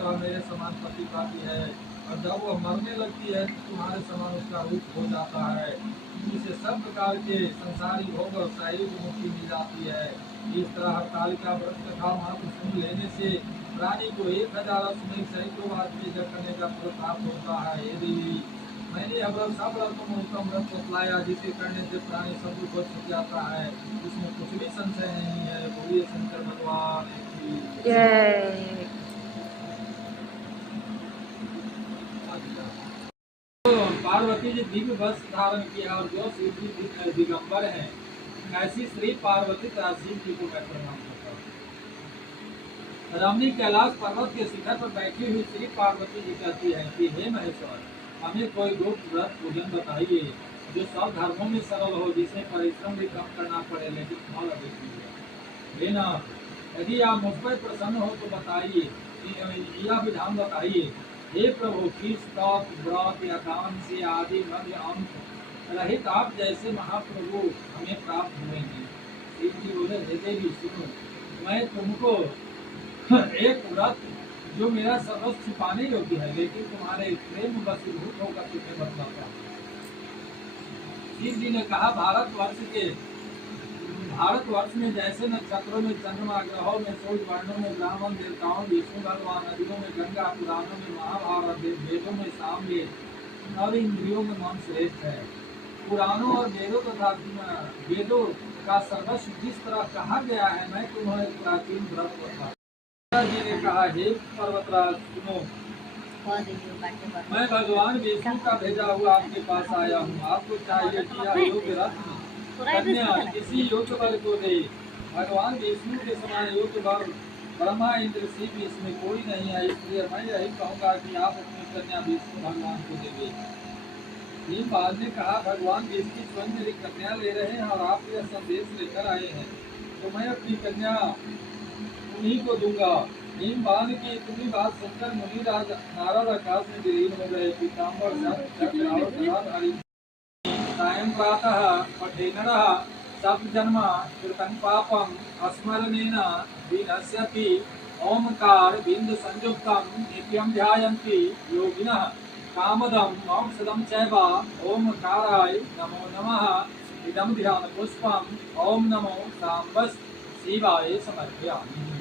वह मेरे समान पति पाती है, और जब वह मरने लगती है तो तुम्हारे समान उसका रूप हो जाता है। इसे सब प्रकार के संसारी भोग और शारीरिक मुक्ति मिल जाती है। इस तरह हरतालिका व्रत कथा मात्र सुन लेने से प्राणी को 1000 अश्वमेध सैकड़ों बार पूजा करने का फल प्राप्त होता है। यदि मैंने यह व्रत सब व्रतों में उत्तम व्रत बतलाया, जिसे करने से प्राणी सब कुछ छूट जाता है, इसमें कुछ भी संशय नहीं है। बोलिए शंकर भगवान की जय। तो पार्वती जी दिव्य वस्त्र धारण किया, और जो शिव जी दिगंबर है, ऐसी श्री पार्वती तथा शिव जी को मैं प्रणाम करता हूँ। रमणी कैलाश पर्वत के शिखर पर बैठी हुई श्री पार्वती जी कहती है कि हे महेश्वर, हमें कोई गुप्त व्रत पूजन बताइए जो सब धर्मों में सरल हो, जिसे परिश्रम भी कम करना पड़े लेकिन फल अधिक मिले। हे नाथ, यदि आप मुझ पर प्रसन्न हो तो बताइए, यह विधान बताइए। हे प्रभु, किस तप व्रत या दान से आदि मध्य अंत रहित आप जैसे महाप्रभु हमें प्राप्त हुएंगे। शिव जी बोले, हे देवी सुनो, मैं तुमको एक व्रत जो मेरा सर्वस्व छिपाने योग्य है लेकिन तुम्हारे प्रेम वशीभूत होकर तुम्हें बतलाता हूँ। शिव जी ने कहा, भारतवर्ष में जैसे नक्षत्रों में चंद्रमा, ग्रहों में सूर्य, वर्णों में ब्राह्मण, देवताओं विष्णु भगवान, नदियों में गंगा, पुराणों में महाभारत, वेदों में सामवेद और इंद्रियों में मन श्रेष्ठ है। पुराणों और वेदों तथा वेदों का सर्वस्व जिस तरह कहा गया है, मैं तुम्हें प्राचीन व्रत बताऊं। जी ने कहा, हे पर्वतराज सुनो, मैं भगवान विष्णु का भेजा हुआ आपके पास आया हूँ। आपको चाहिए कि यह योग्य रत्न कन्या किसी योग्य वर को दे। भगवान विष्णु के समान योग्य वर ब्रह्मा, इंद्र, शिव इसमें कोई नहीं है, इसलिए मैं यही कहूँगा कि आप अपनी कन्या विष्णु भगवान को देंगे। भीमपाल ने कहा, भगवान विष्णु स्वयं मेरी कन्या ले रहे हैं और आप यह संदेश लेकर आए हैं, तो मैं अपनी कन्या उन्हीं को दूंगा। भीमपाल की इतनी बात सुनकर मुनिराज नारद आकाश में विलीन हो गए। पीताम्बर सायं प्रातः पठेनरः सप्तजन्म कृतं पापं स्मरणेन विनश्यति। ओमकार बिंद संयुक्तं नित्यं ध्यायन्ति योगिनः कामदं मोक्षदं चैव। ओमकाराय नमो नमः। इदं ध्यान पुष्पं ओम नमो सांब शिवाय समर्पयामि।